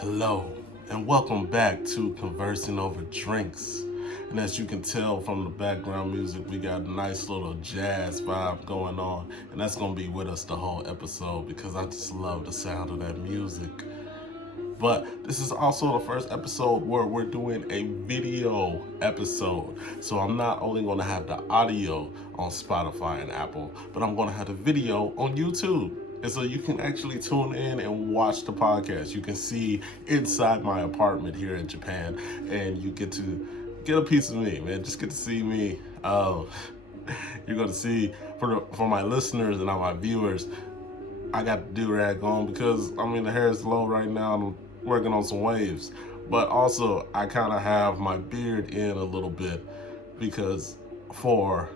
Hello, and welcome back to Conversing Over Drinks. And as you can tell from the background music, we got a nice little jazz vibe going on. And that's going to be with us the whole episode because I just love the sound of that music. But this is also the first episode where we're doing a video episode. So I'm not only going to have the audio on Spotify and Apple, but I'm going to have the video on YouTube. And so you can actually tune in and watch the podcast. You can see inside my apartment here in Japan, and you get to get a piece of me, man. Just get to see me. You're going to see, for my listeners and all my viewers, I got the do-rag on because, the hair is low right now and I'm working on some waves. But also, I kind of have my beard in a little bit because for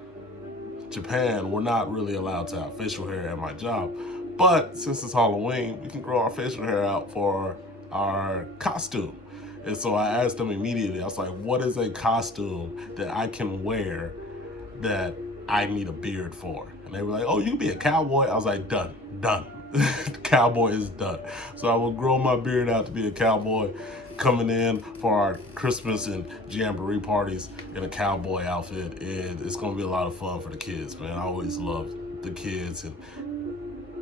Japan, we're not really allowed to have facial hair at my job. But since it's Halloween, we can grow our facial hair out for our costume. And so I asked them immediately, I was like, what is a costume that I can wear that I need a beard for? And they were like, oh, you can be a cowboy. I was like, done. Cowboy is done. So I will grow my beard out to be a cowboy, coming in for our Christmas and Jamboree parties in a cowboy outfit. And it's going to be a lot of fun for the kids, man. I always love the kids and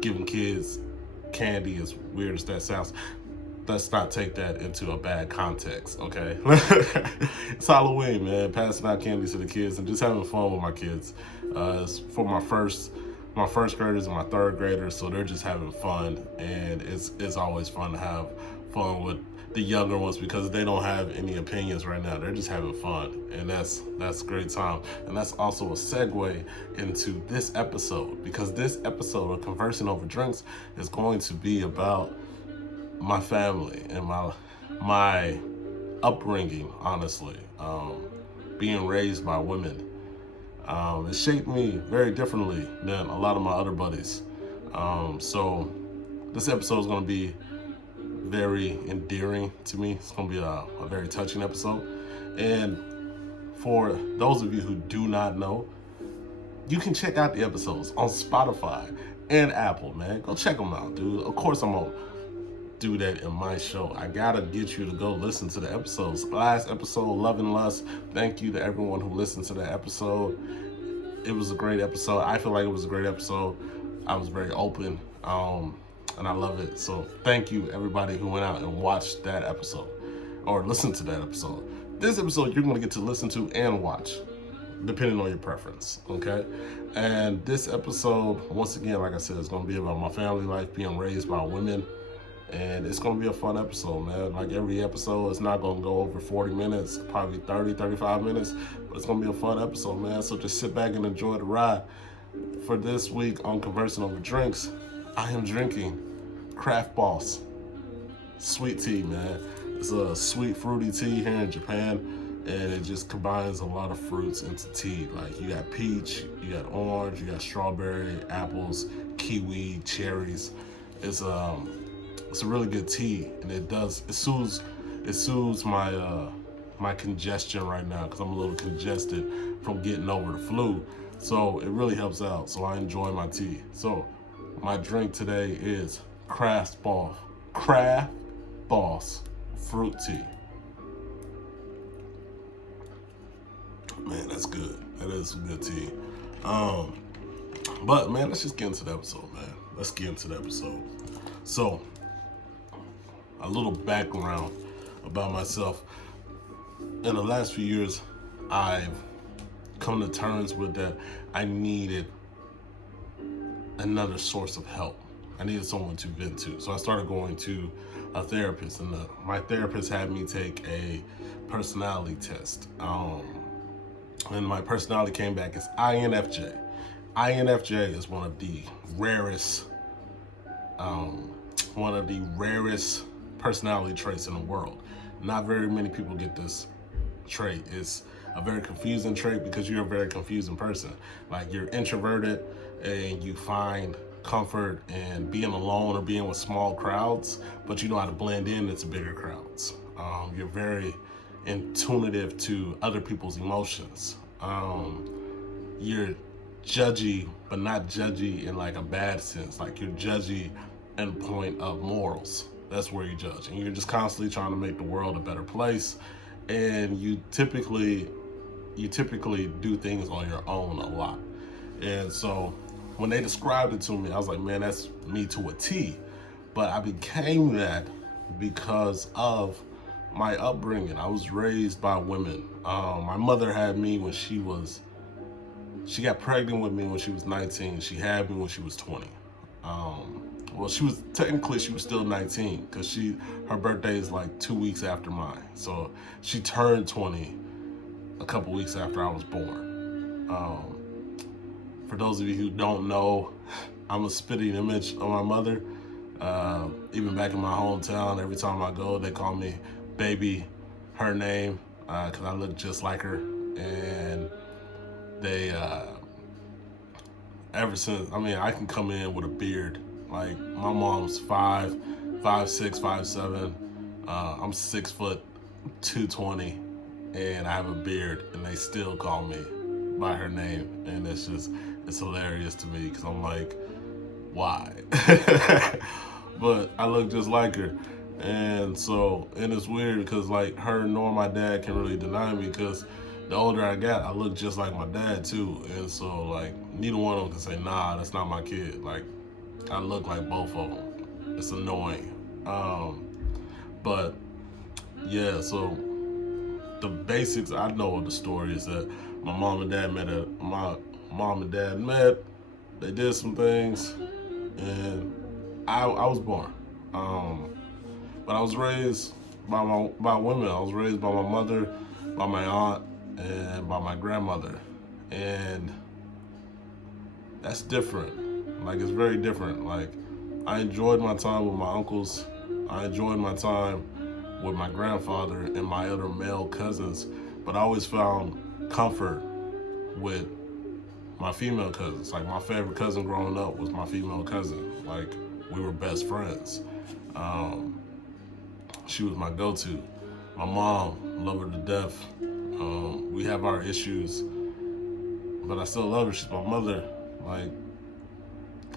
giving kids candy, as weird as that sounds. Let's not take that into a bad context, okay? It's Halloween, man. Passing out candy to the kids and just having fun with my kids. It's for my first graders and my third graders, so they're just having fun, and it's always fun to have fun with the younger ones because they don't have any opinions right now. They're just having fun, and that's a great time. And that's also a segue into this episode, because this episode of Conversing Over Drinks is going to be about my family and my upbringing, honestly. Being raised by women. It shaped me very differently than a lot of my other buddies. So this episode is going to be very endearing to me. It's going to be a very touching episode. And for those of you who do not know, you can check out the episodes on Spotify and Apple, man. Go check them out, dude. Of course, I'm going to do that in my show. I gotta get you to go listen to the episodes. Last episode, Love and Lust. Thank you to everyone who listened to that episode. It was a great episode. I feel like it was a great episode. I was very open, and I love it. So thank you, everybody who went out and watched that episode or listened to that episode. This episode, you're gonna get to listen to and watch, depending on your preference, okay? And this episode, once again, like I said, is gonna be about my family life, being raised by women. And it's going to be a fun episode, man. Like every episode, it's not going to go over 40 minutes, probably 30, 35 minutes. But it's going to be a fun episode, man. So just sit back and enjoy the ride. For this week on Conversing Over Drinks, I am drinking Craft Boss sweet tea, man. It's a sweet, fruity tea here in Japan. And it just combines a lot of fruits into tea. Like you got peach, you got orange, you got strawberry, apples, kiwi, cherries. It's a really good tea, and it soothes my congestion right now because I'm a little congested from getting over the flu. So it really helps out. So I enjoy my tea. So my drink today is Craft Boss fruit tea. Man, that's good. That is some good tea. But man, let's just get into the episode, man. Let's get into the episode. So, a little background about myself. In the last few years, I've come to terms with that I needed another source of help. I needed someone to vent to. So I started going to a therapist, and my therapist had me take a personality test. And my personality came back as INFJ. INFJ is one of the rarest personality traits in the world. Not very many people get this trait. It's a very confusing trait because you're a very confusing person. Like you're introverted and you find comfort in being alone or being with small crowds, but you know how to blend in into bigger crowds. You're very intuitive to other people's emotions. You're judgy, but not judgy in like a bad sense. Like you're judgy in point of morals. That's where you judge, and you're just constantly trying to make the world a better place. And you typically do things on your own a lot. And so when they described it to me, I was like, man, that's me to a T. But I became that because of my upbringing. I was raised by women. My mother had me when she got pregnant with me when she was 19. She had me when she was 20. Well, she was still 19 because her birthday is like 2 weeks after mine. So she turned 20 a couple weeks after I was born. For those of you who don't know, I'm a spitting image of my mother. Even back in my hometown, every time I go, they call me Baby, her name, because I look just like her. And they, ever since, I can come in with a beard. Like, my mom's 5'6", 5'7". I'm 6 foot 220, and I have a beard, and they still call me by her name. And it's hilarious to me because I'm like, why? But I look just like her. And it's weird because like her nor my dad can really deny me, because the older I got, I look just like my dad too. And so like neither one of them can say, nah, that's not my kid. Like, I look like both of them. It's annoying. But yeah, so the basics I know of the story is that my mom and dad met, they did some things, and I was born. But I was raised by women. I was raised by my mother, by my aunt, and by my grandmother. And that's different. Like, it's very different. Like, I enjoyed my time with my uncles. I enjoyed my time with my grandfather and my other male cousins. But I always found comfort with my female cousins. Like, my favorite cousin growing up was my female cousin. Like, we were best friends. She was my go-to. My mom, love her to death. We have our issues, but I still love her. She's my mother. Like,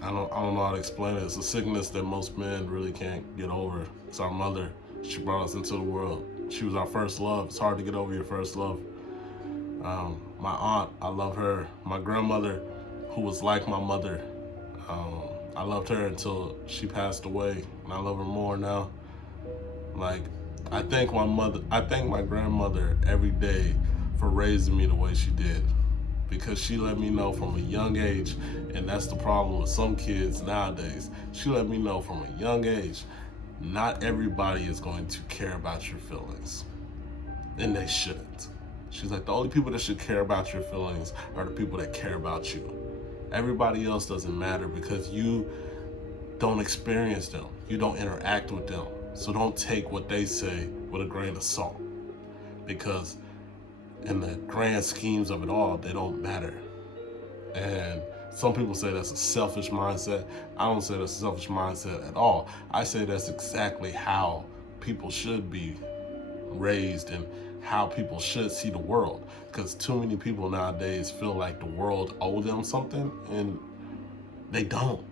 I don't know how to explain it. It's a sickness that most men really can't get over. It's our mother. She brought us into the world. She was our first love. It's hard to get over your first love. My aunt, I love her. My grandmother, who was like my mother, I loved her until she passed away, and I love her more now. Like, I thank my grandmother every day for raising me the way she did, because she let me know from a young age, and that's the problem with some kids nowadays. She let me know from a young age, not everybody is going to care about your feelings, and they shouldn't. She's like, the only people that should care about your feelings are the people that care about you. Everybody else doesn't matter because you don't experience them. You don't interact with them. So don't take what they say with a grain of salt, because in the grand schemes of it all, they don't matter. And some people say that's a selfish mindset. I don't say that's a selfish mindset at all. I say that's exactly how people should be raised and how people should see the world. Because too many people nowadays feel like the world owes them something, and they don't.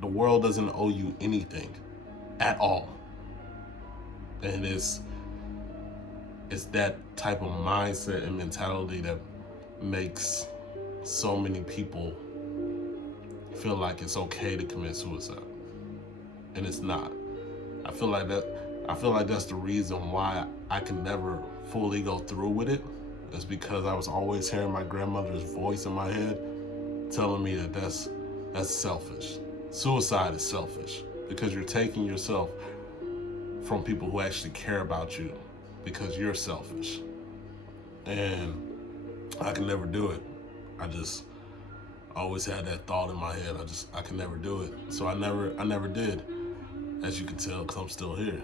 The world doesn't owe you anything at all. And it's that type of mindset and mentality that makes so many people feel like it's okay to commit suicide. And it's not. I feel like that's the reason why I can never fully go through with it. It's because I was always hearing my grandmother's voice in my head telling me that that's selfish. Suicide is selfish because you're taking yourself from people who actually care about you because you're selfish. And I can never do it. I always had that thought in my head. I can never do it. So I never did, as you can tell, because I'm still here.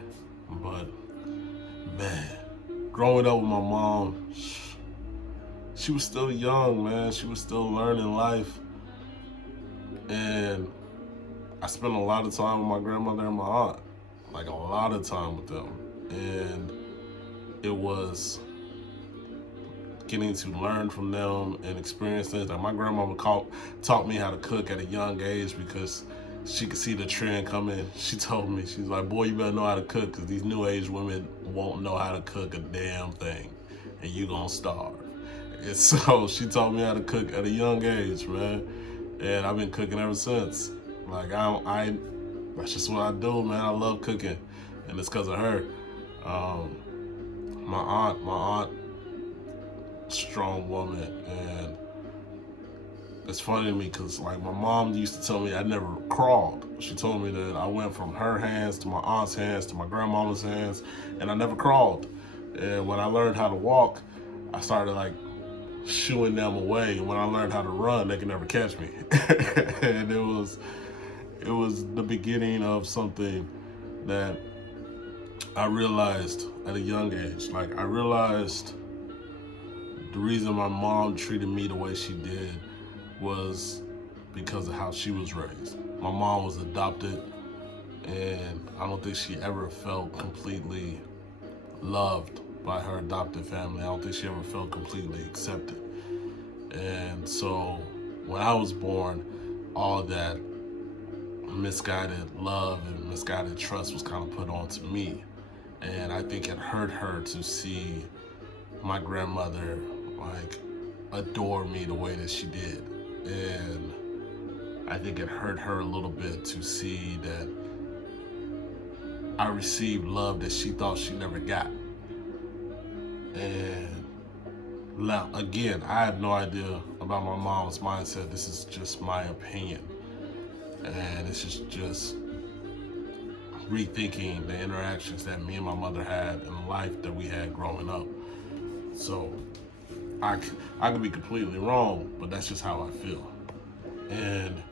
But man, growing up with my mom, she was still young, man. She was still learning life. And I spent a lot of time with my grandmother and my aunt, like a lot of time with them. And it was getting to learn from them and experience things. Like, my grandmama taught me how to cook at a young age because she could see the trend coming. She told me, she's like, boy, you better know how to cook because these new age women won't know how to cook a damn thing and you gonna starve. And so she taught me how to cook at a young age, man. And I've been cooking ever since. Like, that's just what I do, man. I love cooking. And it's because of her. My aunt, strong woman, and it's funny to me because like my mom used to tell me I never crawled. She told me that I went from her hands to my aunt's hands to my grandmama's hands, and I never crawled. And when I learned how to walk, I started like shooing them away. And when I learned how to run, they could never catch me. And it was the beginning of something that I realized at a young age. Like, I realized the reason my mom treated me the way she did was because of how she was raised. My mom was adopted, and I don't think she ever felt completely loved by her adopted family. I don't think she ever felt completely accepted. And so when I was born, all that misguided love and misguided trust was kind of put onto me. And I think it hurt her to see my grandmother like adore me the way that she did. And I think it hurt her a little bit to see that I received love that she thought she never got. And now, again, I have no idea about my mom's mindset. This is just my opinion. And this is just rethinking the interactions that me and my mother had and the life that we had growing up. So I could be completely wrong, but that's just how I feel. And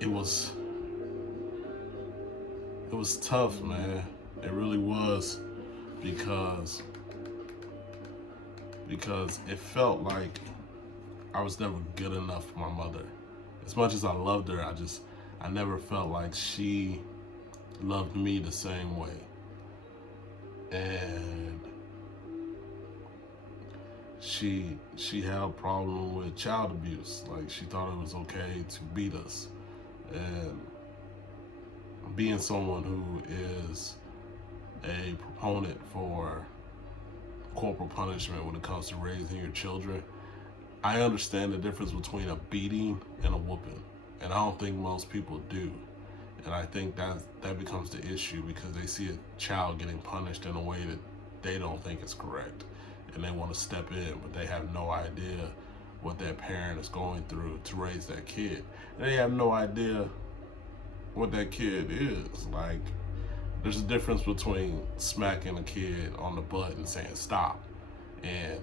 it was tough, man. It really was, because it felt like I was never good enough for my mother. As much as I loved her, I never felt like she loved me the same way. And she had a problem with child abuse. Like, she thought it was okay to beat us. And being someone who is a proponent for corporal punishment when it comes to raising your children, I understand the difference between a beating and a whooping. And I don't think most people do. And I think that becomes the issue, because they see a child getting punished in a way that they don't think is correct. And they want to step in, but they have no idea what that parent is going through to raise that kid. And they have no idea what that kid is. Like, there's a difference between smacking a kid on the butt and saying stop, and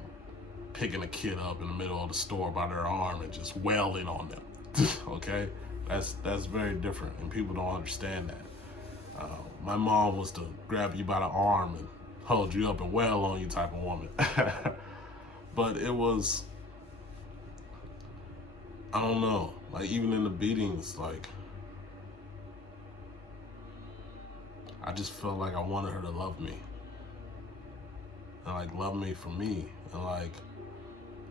picking a kid up in the middle of the store by their arm and just wailing on them. Okay? That's very different, and people don't understand that. My mom was to grab you by the arm and hold you up and wail on you type of woman. But it was, I don't know, like, even in the beatings, like, I just felt like I wanted her to love me. And like, love me for me. And like,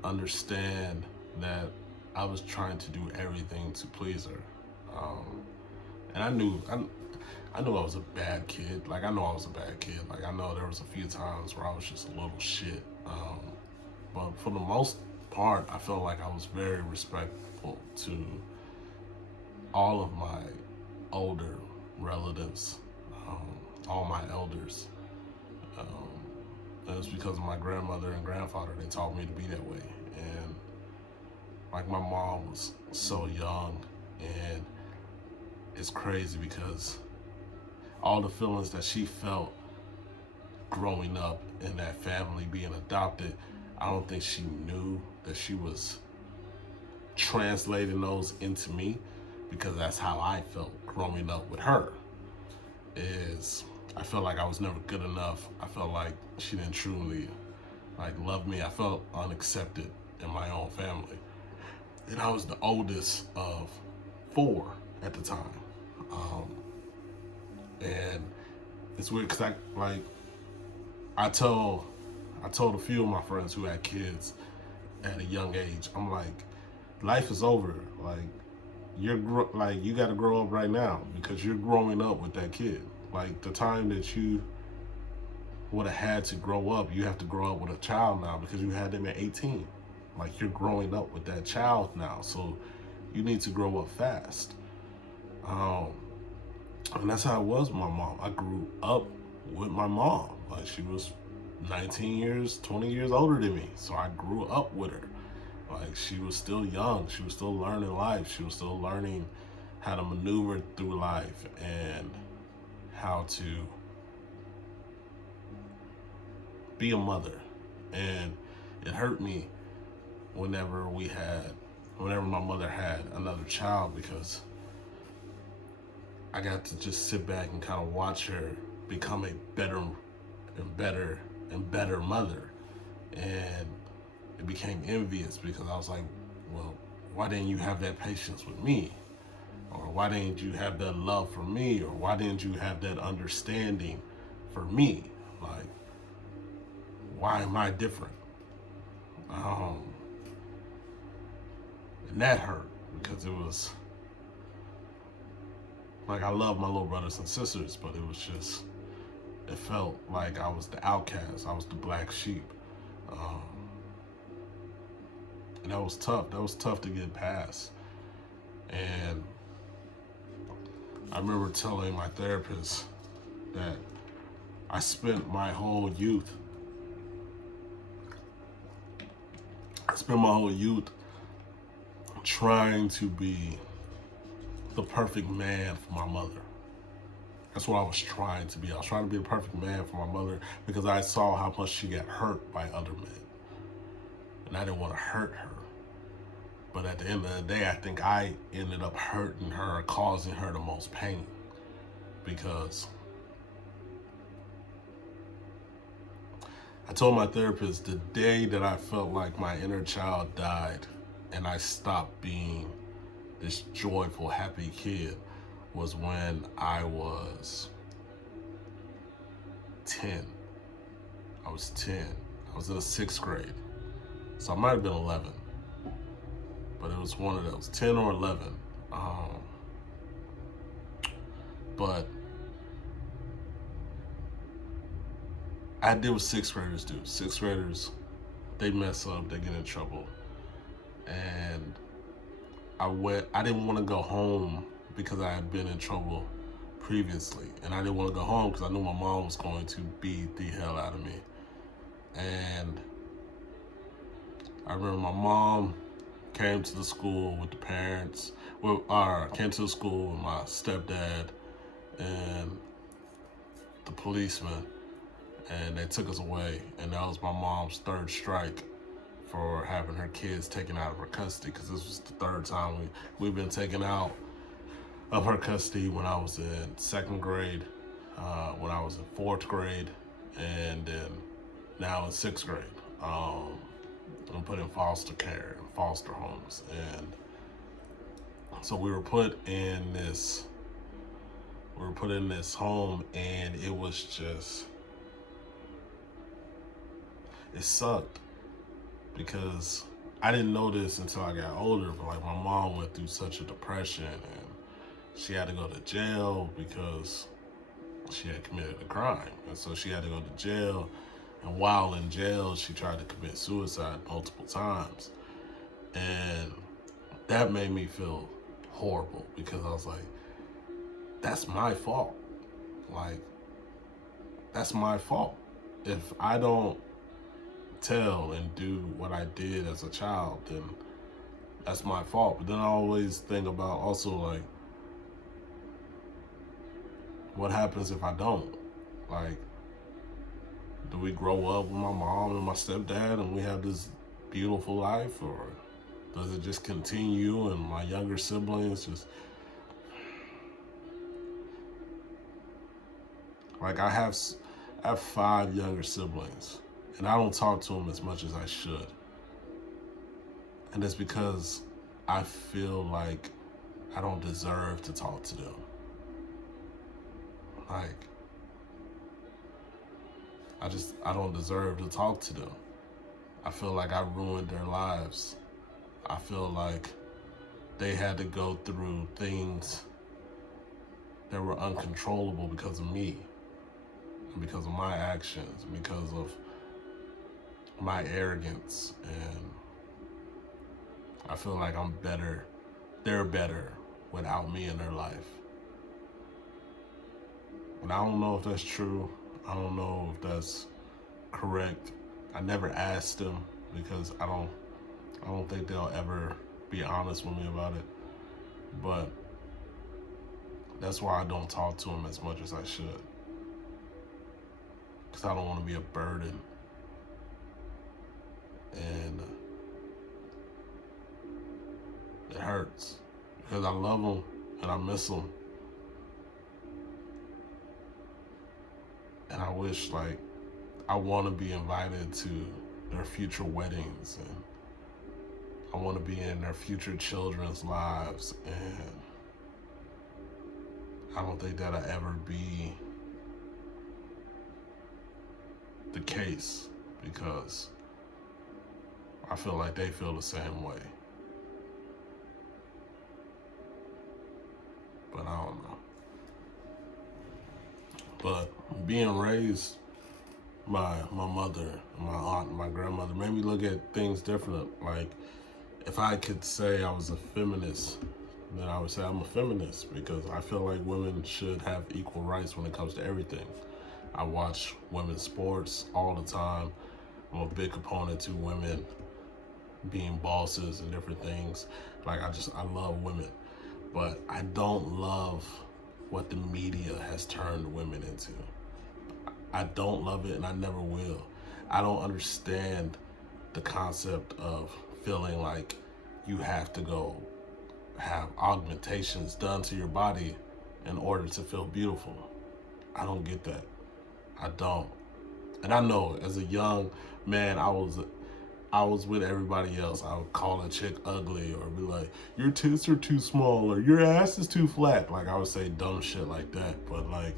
understand that I was trying to do everything to please her. And I knew I was a bad kid. Like, I know I was a bad kid. Like, I know there was a few times where I was just a little shit. But for the most part, I felt like I was very respectful to all of my older relatives, all my elders. It was because of my grandmother and grandfather. They taught me to be that way. And like, my mom was so young, and it's crazy because all the feelings that she felt growing up in that family, being adopted, I don't think she knew that she was translating those into me, because that's how I felt growing up with her. I felt like I was never good enough. I felt like she didn't truly like love me. I felt unaccepted in my own family. And I was the oldest of 4 at the time. And it's weird because I told a few of my friends who had kids at a young age, I'm like, life is over. Like, like you got to grow up right now because you're growing up with that kid. Like the time that you would have had to grow up, you have to grow up with a child now because you had them at 18. Like you're growing up with that child now, so you need to grow up fast. Um, and that's how it was with my mom. I grew up with my mom. Like she was 19 years, 20 years older than me, so I grew up with her. Like she was still young, she was still learning life, she was still learning how to maneuver through life and how to be a mother. And it hurt me whenever my mother had another child because I got to just sit back and kind of watch her become a better and better and better mother. And it became envious because I was like, well, why didn't you have that patience with me? Or why didn't you have that love for me? Or why didn't you have that understanding for me? Like, why am I different? And that hurt because it was like I love my little brothers and sisters, but it felt like I was the outcast. I was the black sheep. And that was tough. That was tough to get past. And I remember telling my therapist that I spent my whole youth trying to be the perfect man for my mother. That's what I was trying to be. I was trying to be the perfect man for my mother because I saw how much she got hurt by other men. And I didn't want to hurt her. But at the end of the day, I think I ended up hurting her, causing her the most pain. Because I told my therapist the day that I felt like my inner child died and I stopped being this joyful, happy kid was when I was 10. I was 10. I was in the 6th grade. So I might have been 11. But it was one of those, 10 or 11. But I did what 6th graders do. 6th graders, they mess up, they get in trouble. And I didn't want to go home because I had been in trouble previously. And I didn't want to go home because I knew my mom was going to beat the hell out of me. And I remember my mom came to the school with the parents, came to the school with my stepdad and the policeman, and they took us away. And that was my mom's 3rd strike for having her kids taken out of her custody, because this was the 3rd time we've been taken out of her custody when I was in 2nd grade, when I was in 4th grade, and then now in 6th grade. I'm put in foster care and foster homes. And so we were put in this home, and it was just, it sucked because I didn't know this until I got older, but like my mom went through such a depression and she had to go to jail because she had committed a crime. And so she had to go to jail. And while in jail, she tried to commit suicide multiple times. And that made me feel horrible because I was like, that's my fault. Like, that's my fault. If I don't tell and do what I did as a child, then that's my fault. But then I always think about also like, what happens if I don't? Like, do we grow up with my mom and my stepdad and we have this beautiful life, or does it just continue and my younger siblings just, like I have 5 younger siblings and I don't talk to them as much as I should. And it's because I feel like I don't deserve to talk to them. Like, I don't deserve to talk to them. I feel like I ruined their lives. I feel like they had to go through things that were uncontrollable because of me, because of my actions, because of my arrogance. And I feel like I'm better, they're better without me in their life. And I don't know if that's true. I don't know if that's correct. I never asked them because I don't think they'll ever be honest with me about it. But that's why I don't talk to them as much as I should. Because I don't want to be a burden. And it hurts. Because I love them and I miss them. And I wish, like, I want to be invited to their future weddings, and I want to be in their future children's lives, and I don't think that'll ever be the case because I feel like they feel the same way. But I don't know. But being raised by my mother, my aunt, and my grandmother made me look at things different. Like, if I could say I was a feminist, then I would say I'm a feminist because I feel like women should have equal rights when it comes to everything. I watch women's sports all the time. I'm a big opponent to women being bosses and different things. Like, I love women, but I don't love what the media has turned women into. I don't love it and I never will. I don't understand the concept of feeling like you have to go have augmentations done to your body in order to feel beautiful. I don't get that. I don't. And I know as a young man, I was with everybody else. I would call a chick ugly or be like, your tits are too small or your ass is too flat. Like, I would say dumb shit like that. But like,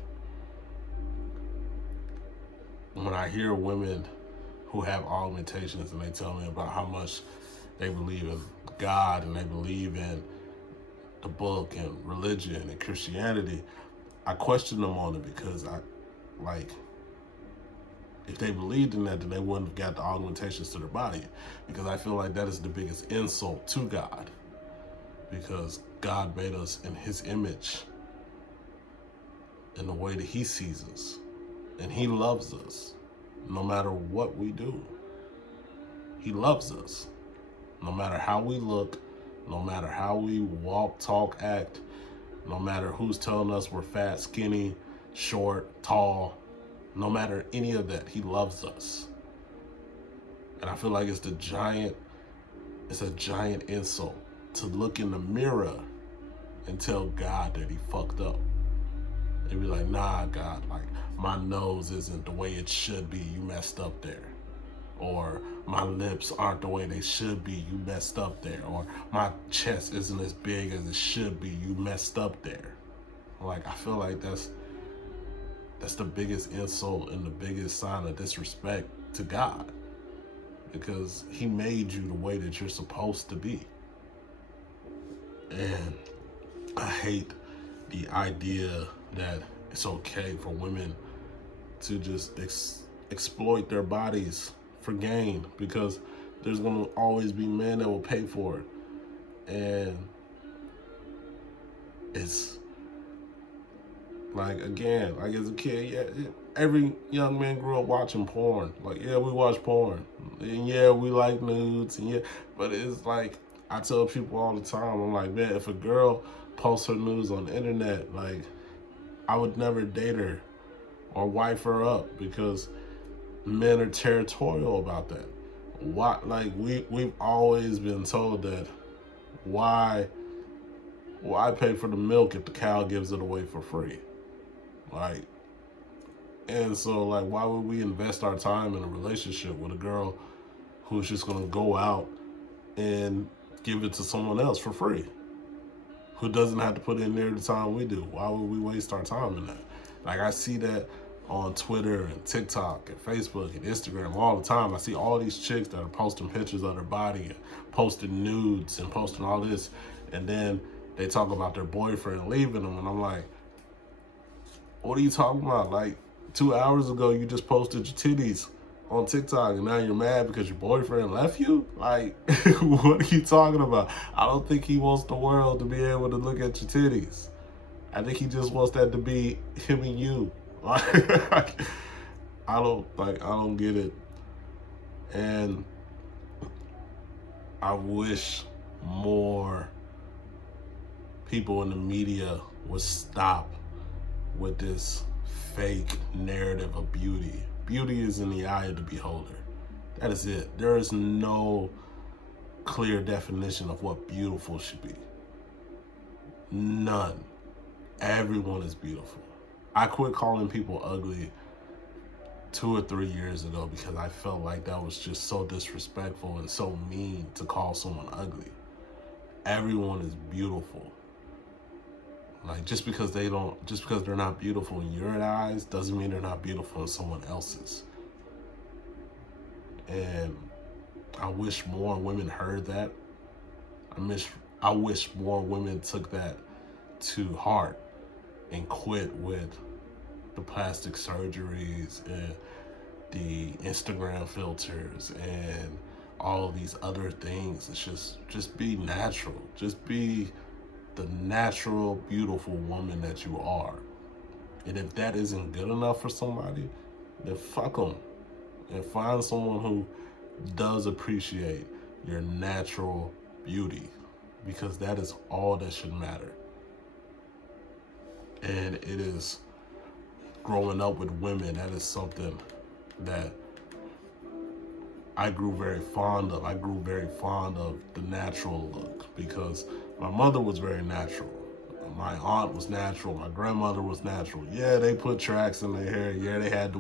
when I hear women who have augmentations and they tell me about how much they believe in God and they believe in the book and religion and Christianity, I question them on it because if they believed in that, then they wouldn't have got the augmentations to their body, because I feel like that is the biggest insult to God, because God made us in his image in the way that he sees us, and he loves us no matter what we do. He loves us no matter how we look, no matter how we walk, talk, act, no matter who's telling us we're fat, skinny, short, tall. No matter any of that, he loves us. And I feel like it's a giant insult to look in the mirror and tell God that he fucked up. And be like, nah, God, like, my nose isn't the way it should be, you messed up there. Or my lips aren't the way they should be, you messed up there. Or my chest isn't as big as it should be, you messed up there. Like, I feel like that's the biggest insult and the biggest sign of disrespect to God, because he made you the way that you're supposed to be. And I hate the idea that it's okay for women to just exploit their bodies for gain, because there's going to always be men that will pay for it. And it's like, again, like as a kid, yeah, every young man grew up watching porn. Like, yeah, we watch porn. And yeah, we like nudes. And yeah, but it's like, I tell people all the time, I'm like, man, if a girl posts her nudes on the internet, like, I would never date her or wife her up, because men are territorial about that. Why? Like, we've always been told that why pay for the milk if the cow gives it away for free? Like, and so, like, why would we invest our time in a relationship with a girl who's just gonna go out and give it to someone else for free, who doesn't have to put in there the time we do? Why would we waste our time in that? Like, I see that on Twitter and TikTok and Facebook and Instagram all the time. I see all these chicks that are posting pictures of their body and posting nudes and posting all this, And then they talk about their boyfriend leaving them, and I'm like, what are you talking about? Like, 2 hours ago, you just posted your titties on TikTok, and now you're mad because your boyfriend left you? Like, what are you talking about? I don't think he wants the world to be able to look at your titties. I think he just wants that to be him and you. Like, I don't get it. And I wish more people in the media would stop with this fake narrative of beauty. Beauty is in the eye of the beholder. That is it. There is no clear definition of what beautiful should be. None. Everyone is beautiful. I quit calling people ugly 2 or 3 years ago because I felt like that was just so disrespectful and so mean to call someone ugly. Everyone is beautiful. Like, just because they're not beautiful in your eyes doesn't mean they're not beautiful in someone else's. And I wish more women heard that. I wish more women took that to heart and quit with the plastic surgeries and the Instagram filters and all these other things. It's just be natural. Just be the natural, beautiful woman that you are. And if that isn't good enough for somebody, then fuck them and find someone who does appreciate your natural beauty, because that is all that should matter. And it is growing up with women, that is something that I grew very fond of. I grew very fond of the natural look because my mother was very natural. My aunt was natural. My grandmother was natural. Yeah, they put tracks in their hair. Yeah, they had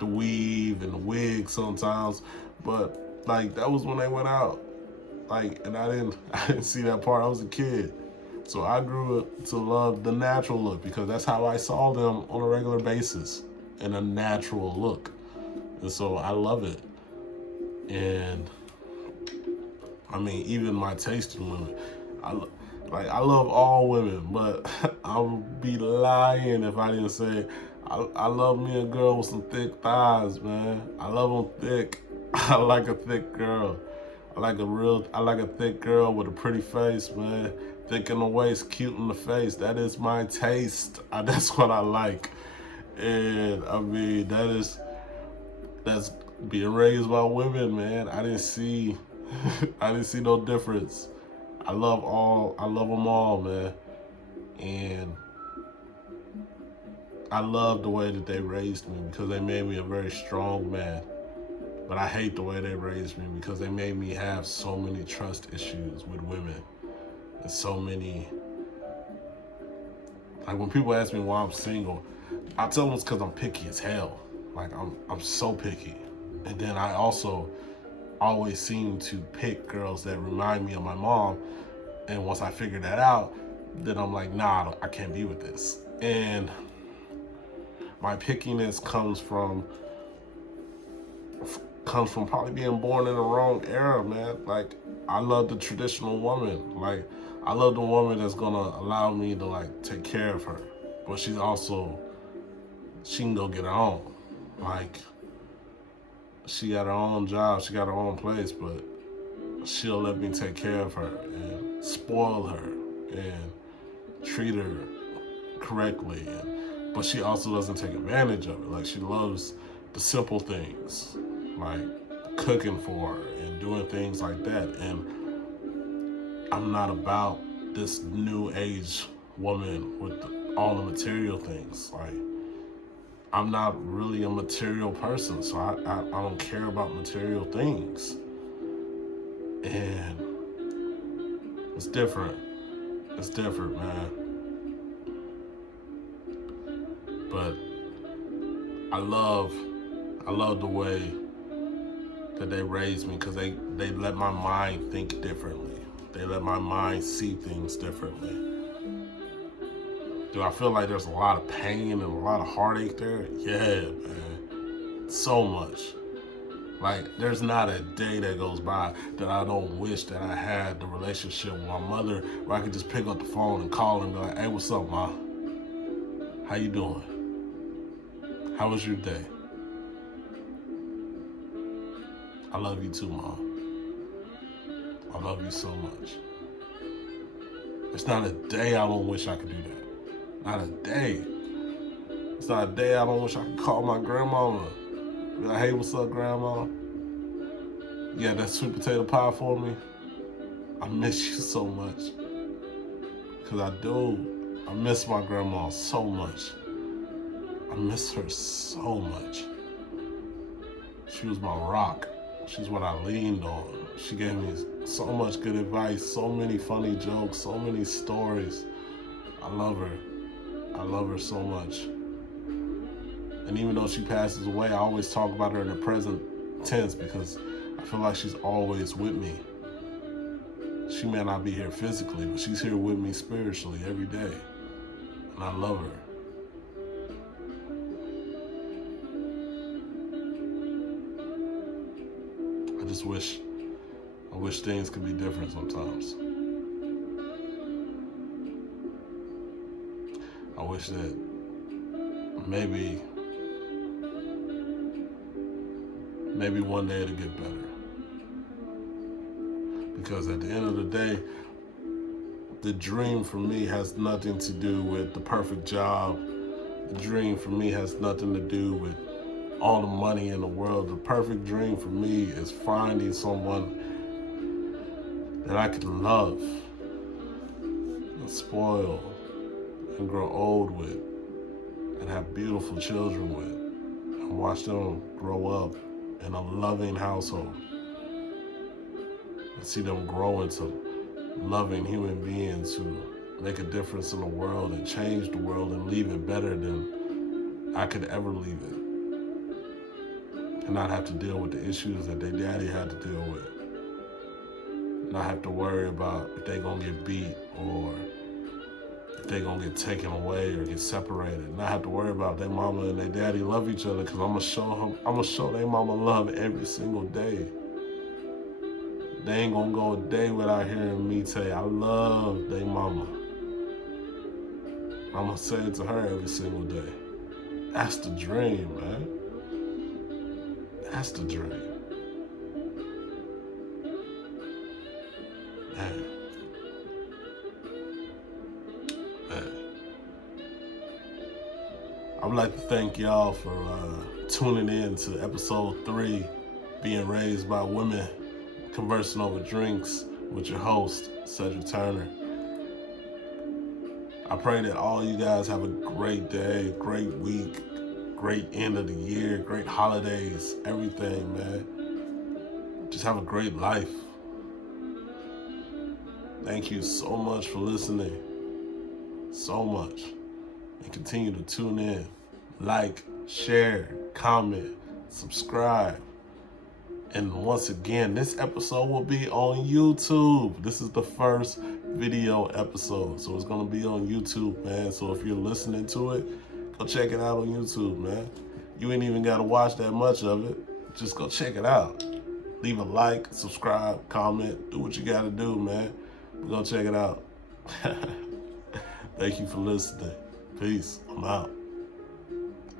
the weave and the wig sometimes. But like, that was when they went out. Like, and I didn't see that part. I was a kid. So I grew up to love the natural look because that's how I saw them on a regular basis, in a natural look. And so I love it. And I mean, even my taste in women, I love all women, but I would be lying if I didn't say I love me a girl with some thick thighs, man. I love them thick. I like a thick girl. I like a thick girl with a pretty face, man. Thick in the waist, cute in the face. That is my taste. That's what I like. And I mean, that's being raised by women, man. I didn't see no difference. I love them all, man. And I love the way that they raised me because they made me a very strong man. But I hate the way they raised me because they made me have so many trust issues with women. And so many, like, when people ask me why I'm single, I tell them it's because I'm picky as hell. Like, I'm so picky. And then I also always seem to pick girls that remind me of my mom. And once I figure that out, then I'm like, nah, I can't be with this. And my pickiness comes from probably being born in the wrong era, man. Like, I love the traditional woman. Like, I love the woman that's gonna allow me to, like, take care of her. But she can go get her own. Like, she got her own job, she got her own place, but she'll let me take care of her and spoil her and treat her correctly. But she also doesn't take advantage of it. Like, she loves the simple things, like cooking for her and doing things like that. And I'm not about this new age woman with all the material things. Like, I'm not really a material person, so I don't care about material things. And it's different. It's different, man. But I love the way that they raised me because they let my mind think differently. They let my mind see things differently. Do I feel like there's a lot of pain and a lot of heartache there? Yeah, man. So much. Like, there's not a day that goes by that I don't wish that I had the relationship with my mother where I could just pick up the phone and call her and be like, hey, what's up, Ma? How you doing? How was your day? I love you too, Mom. I love you so much. It's not a day I don't wish I could do that. Not a day. It's not a day I don't wish I could call my grandmama. Be like, hey, what's up, Grandma? You got that sweet potato pie for me? I miss you so much. Because I do. I miss my grandma so much. I miss her so much. She was my rock. She's what I leaned on. She gave me so much good advice, so many funny jokes, so many stories. I love her. I love her so much. And even though she passes away, I always talk about her in the present tense because I feel like she's always with me. She may not be here physically, but she's here with me spiritually every day. And I love her. I wish things could be different sometimes. I wish that maybe one day it'll get better. Because at the end of the day, the dream for me has nothing to do with the perfect job. The dream for me has nothing to do with all the money in the world. The perfect dream for me is finding someone that I could love and spoil and grow old with and have beautiful children with and watch them grow up in a loving household and see them grow into loving human beings who make a difference in the world and change the world and leave it better than I could ever leave it. And not have to deal with the issues that their daddy had to deal with. Not have to worry about if they gonna get beat or if they gonna get taken away or get separated. Not have to worry about their mama and their daddy love each other, because I'm gonna show their mama love every single day. They ain't gonna go a day without hearing me say I love their mama. I'm gonna say it to her every single day. That's the dream, man. That's the dream. Man. I would like to thank y'all for tuning in to episode 3, Being Raised by Women, Conversing Over Drinks with your host, Cedric Turner. I pray that all you guys have a great day, great week, great end of the year, great holidays, everything, man. Just have a great life. Thank you so much for listening. So much. And continue to tune in, like, share, comment, subscribe. And once again, this episode will be on YouTube. This is the first video episode, so it's gonna be on YouTube, man. So if you're listening to it, go check it out on YouTube, man. You ain't even gotta watch that much of it. Just go check it out. Leave a like, subscribe, comment, do what you gotta do, man. Go check it out. Thank you for listening. Peace. I'm out.